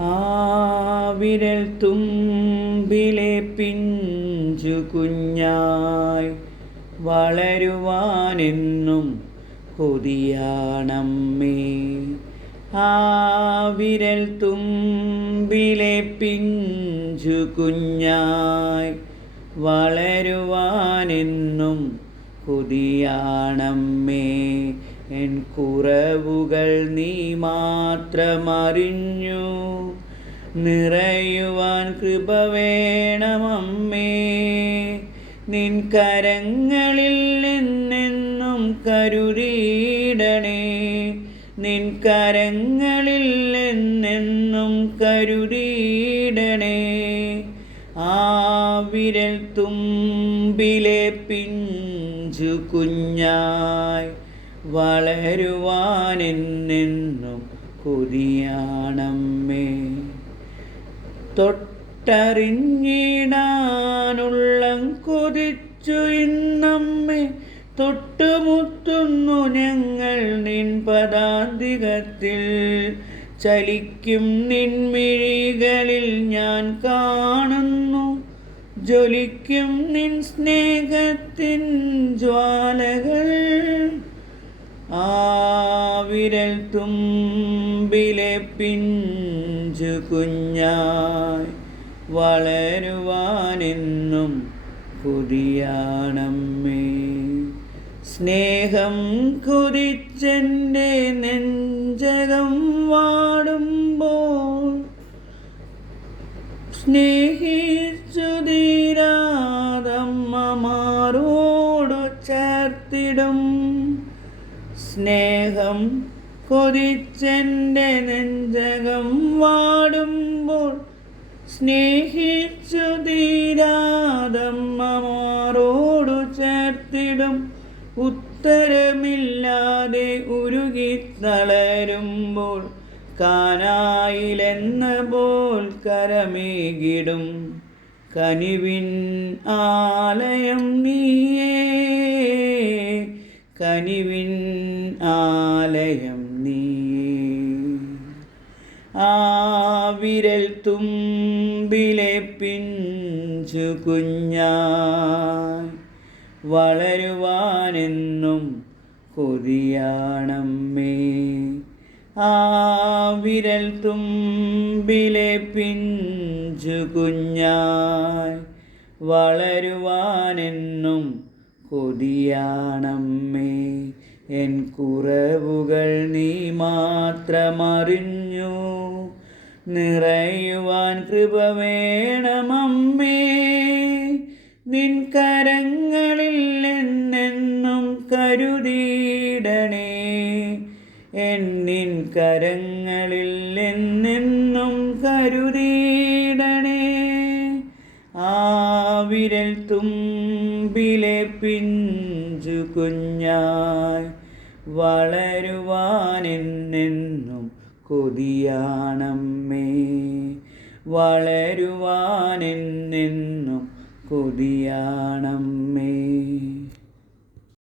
ആ വിരൽ തുമ്പിലെ പിഞ്ചു കുഞ്ഞായി വളരുവാനെന്നും കൊതിയാണമ്മേ. ആ വിരൽ തുമ്പിലെ പിഞ്ചു കുഞ്ഞായി വളരുവാനെന്നും കൊതിയാണമ്മേ. എൻ കുറവുകൾ നീ മാത്രമറിഞ്ഞു നിറയുവാൻ കൃപ വേണമമ്മേ. നിൻ കരങ്ങളിൽ എന്നെന്നും കരുതിയിടണേ. നിൻ കരങ്ങളിൽ എന്നെന്നും കരുതിയിടണേ. ആ വിരൽ തുമ്പിലെ പിഞ്ചു കുഞ്ഞായി വളരുവാനെന്നെന്നും കൊതിയാണമ്മേ. തൊട്ടറിഞ്ഞിടാനുള്ളം കൊതിച്ചു ഇന്നമ്മേ. തൊട്ടുമുത്തുന്നു ഞങ്ങൾ നിൻ പദാന്തികത്തിൽ. ചലിക്കും നിൻമിഴികളിൽ ഞാൻ കാണുന്നു ജ്വലിക്കും നിൻ സ്നേഹത്തിൻ ജ്വാലകൾ. ആ വിരൽ തുമ്പിലെ പിഞ്ചു കുഞ്ഞായി വളരുവാനെന്നും കൊതിയാണമ്മേ. സ്നേഹം കൊതിച്ചെൻ്റെ നെഞ്ചകം വാടുമ്പോൾ സ്നേഹിച്ചു തീരാതമ്മമാരോടു ചേർത്തിടും. സ്നേഹം കൊതിച്ചെൻ്റെ നെഞ്ചകം വാടുമ്പോൾ സ്നേഹിച്ചു തീരാതമ്മമാരോടു ചേർത്തിടും. ഉത്തരമില്ലാതെ ഉരുകി തളരുമ്പോൾ കാനായിലെന്ന പോൽ കരമേകിടും. കനിവിൻ ആലയം നീയേ, കനിവിൻ ആലയം നീയേ. ആ വിരൽ തുമ്പിലെ പിഞ്ചു കുഞ്ഞായി വളരുവാനെന്നും കൊതിയാണമ്മേ. ആ വിരൽ തുമ്പിലെ പിഞ്ചു കുഞ്ഞായി വളരുവാനെന്നും കൊതിയാണമ്മേ. എൻ കുറവുകൾ നീ മാത്രമറിഞ്ഞു നിറയുവാൻ കൃപ വേണമമ്മേ. നിൻ കരങ്ങളിൽ എന്നെന്നും കരുതിയിടണേ. നിൻ കരങ്ങളിൽ എന്നെന്നും കരുതിയിടണേ. ആ വിരൽ തുമ്പിലെ പിഞ്ചു കുഞ്ഞായി വളരുവാനെന്നെന്നും കൊതിയാണമ്മേ. വളരുവാനെന്നെന്നും കൊതിയാണമ്മേ.